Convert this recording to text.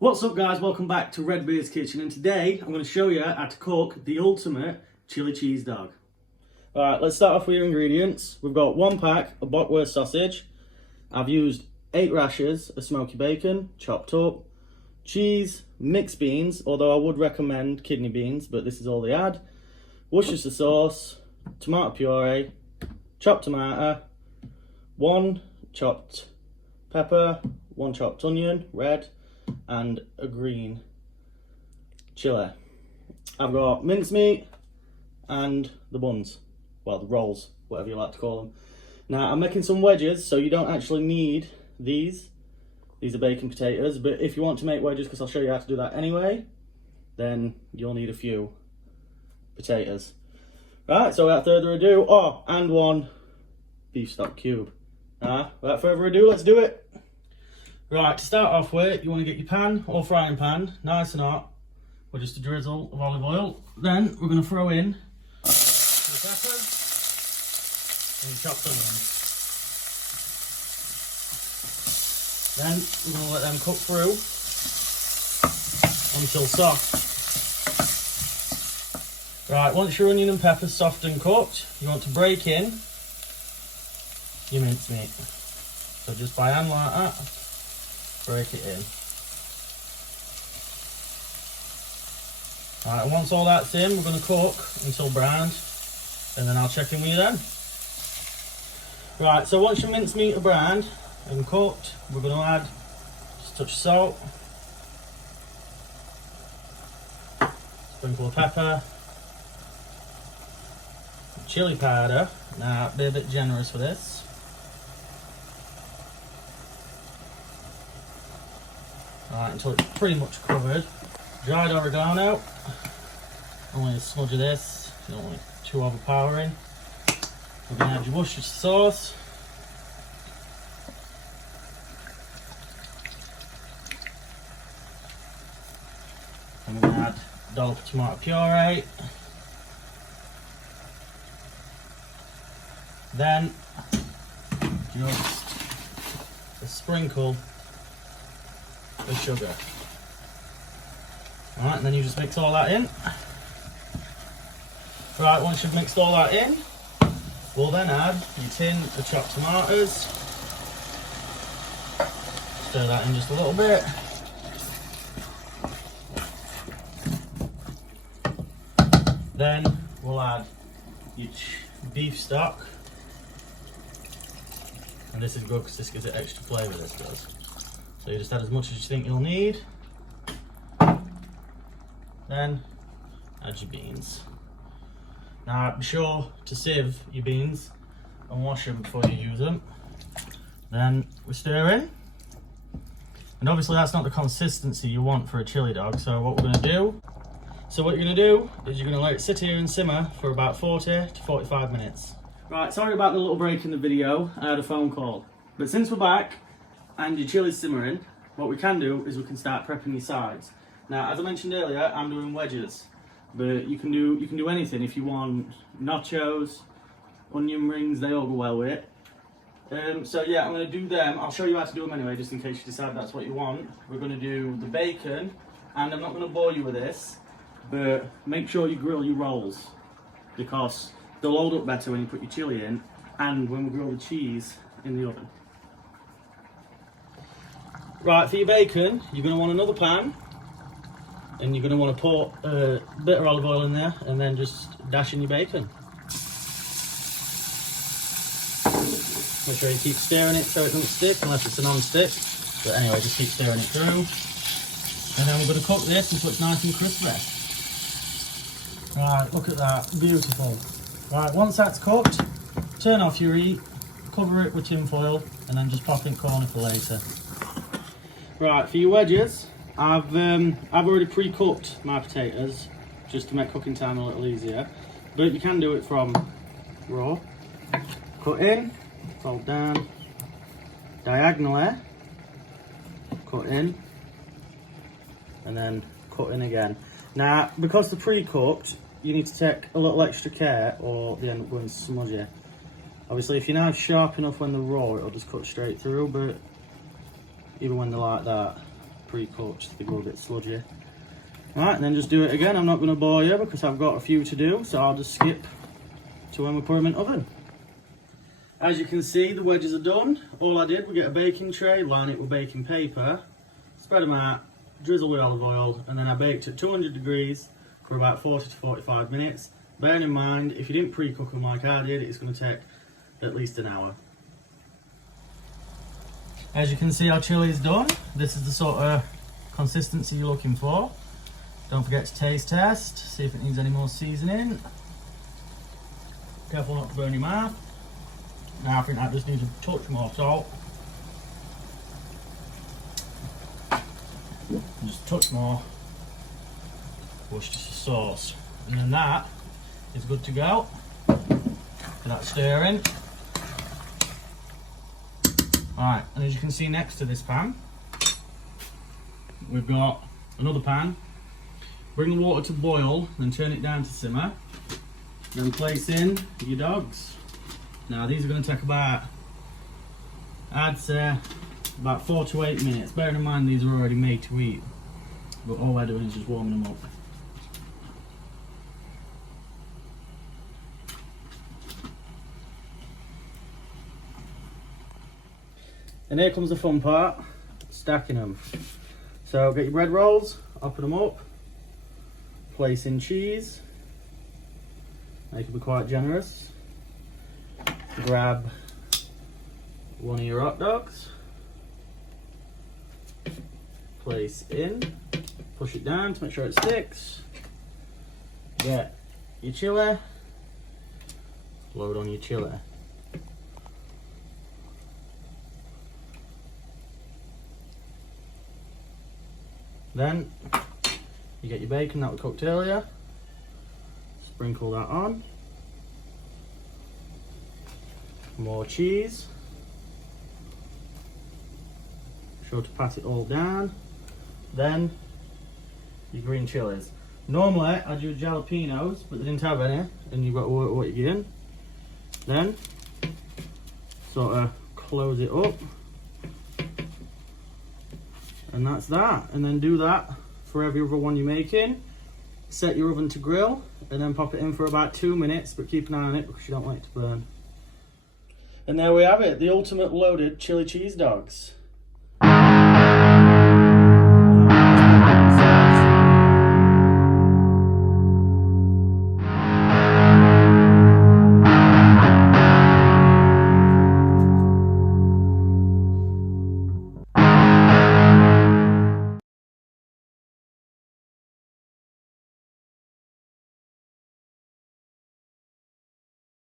What's up guys, welcome back to Redbeard's Kitchen, and today I'm going to show you how to cook the ultimate chili cheese dog. Alright, let's start off with your ingredients. We've got 1 pack of bockwurst sausage. I've used 8 rashers of smoky bacon, chopped up, cheese, mixed beans, although I would recommend kidney beans, but this is all they add, Worcestershire sauce, tomato puree, chopped tomato, 1 chopped pepper, 1 chopped onion, red, and a green chili. I've got mincemeat and the buns, well, the rolls, whatever you like to call them. Now I'm making some wedges, so you don't actually need these are bacon potatoes, but if you want to make wedges, because I'll show you how to do that anyway, then you'll need a few potatoes. Right, so without further ado, and 1 beef stock cube. Without further ado, let's do it. Right, to start off with, you want to get your pan or frying pan nice and hot with just a drizzle of olive oil. Then we're going to throw in the pepper and the chopped onions. Then we're going to let them cook through until soft. Right, once your onion and pepper's soft and cooked, you want to break in your mincemeat. So just by hand like that, break it in. Alright, and once all that's in, we're going to cook until browned, and then I'll check in with you then. Right, so once your mincemeat are browned and cooked, we're going to add just a touch of salt, sprinkle of pepper, chili powder. Now, be a bit generous with this. Alright, until it's pretty much covered. Dried oregano, only a smudge of this, you don't want it too overpowering. We're going to add your Worcestershire sauce. And we're going to add a dollop of tomato puree. Then just a sprinkle of sugar. Alright, and then you just mix all that in. Right, once you've mixed all that in, we'll then add your tin of chopped tomatoes. Stir that in just a little bit. Then we'll add your beef stock. And this is good because this gives it extra flavour, this does. So you just add as much as you think you'll need. Then add your beans. Now be sure to sieve your beans and wash them before you use them. Then we stir in. And obviously that's not the consistency you want for a chili dog, so what we're going to do, is you're going to let it sit here and simmer for about 40 to 45 minutes. Right, sorry about the little break in the video, I had a phone call. But since we're back and your chili's simmering, what we can do is we can start prepping your sides. Now, as I mentioned earlier, I'm doing wedges, but you can do anything. If you want nachos, onion rings, they all go well with it. So yeah, I'm going to do them. I'll show you how to do them anyway, just in case you decide that's what you want. We're going to do the bacon, and I'm not going to bore you with this, but make sure you grill your rolls, because they'll hold up better when you put your chili in, and when we grill the cheese in the oven. Right, for your bacon, you're going to want another pan, and you're going to want to pour a bit of olive oil in there, and then just dash in your bacon. Make sure you keep stirring it so it doesn't stick, unless it's a non-stick. But anyway, just keep stirring it through. And then we're going to cook this until it's nice and crispy. Right, look at that, beautiful. Right, once that's cooked, turn off your heat, cover it with tin foil, and then just pop in corner for later. Right, for your wedges, I've already pre-cooked my potatoes just to make cooking time a little easier, but you can do it from raw. Cut in, fold down, diagonally, cut in, and then cut in again. Now, because they're pre-cooked, you need to take a little extra care or they end up going smudgy. Obviously, if your knife's sharp enough when they're raw, it'll just cut straight through, but even when they're like that, pre-cooked, they go a bit sludgy. Right, and then just do it again. I'm not going to bore you because I've got a few to do, so I'll just skip to when we put them in the oven. As you can see, the wedges are done. All I did was get a baking tray, line it with baking paper, spread them out, drizzle with olive oil, and then I baked at 200 degrees for about 40 to 45 minutes. Bearing in mind, if you didn't pre-cook them like I did, it's going to take at least an hour. As you can see, our chilli is done. This is the sort of consistency you're looking for. Don't forget to taste test, see if it needs any more seasoning. Careful not to burn your mouth. Now I think that just needs a touch more salt. And just a touch more Worcestershire sauce. And then that is good to go. For that stirring. Alright, and as you can see next to this pan, we've got another pan. Bring the water to boil, then turn it down to simmer. Then place in your dogs. Now these are going to take about, I'd say, about 4 to 8 minutes. Bearing in mind these are already made to eat. But all we're doing is just warming them up. And here comes the fun part, stacking them. So get your bread rolls, open them up, place in cheese. Now you can be quite generous. Grab one of your hot dogs, place in, push it down to make sure it sticks. Get your chilli, load on your chilli. Then you get your bacon that we cooked earlier, sprinkle that on. More cheese. Sure to pat it all down. Then your green chilies. Normally I'd use jalapenos, but they didn't have any, and you've got to work what you're getting. Then sort of close it up. And that's that. And then do that for every other one you're making. Set your oven to grill, and then pop it in for about 2 minutes, but keep an eye on it because you don't want it to burn. And there we have it, the ultimate loaded chili cheese dogs.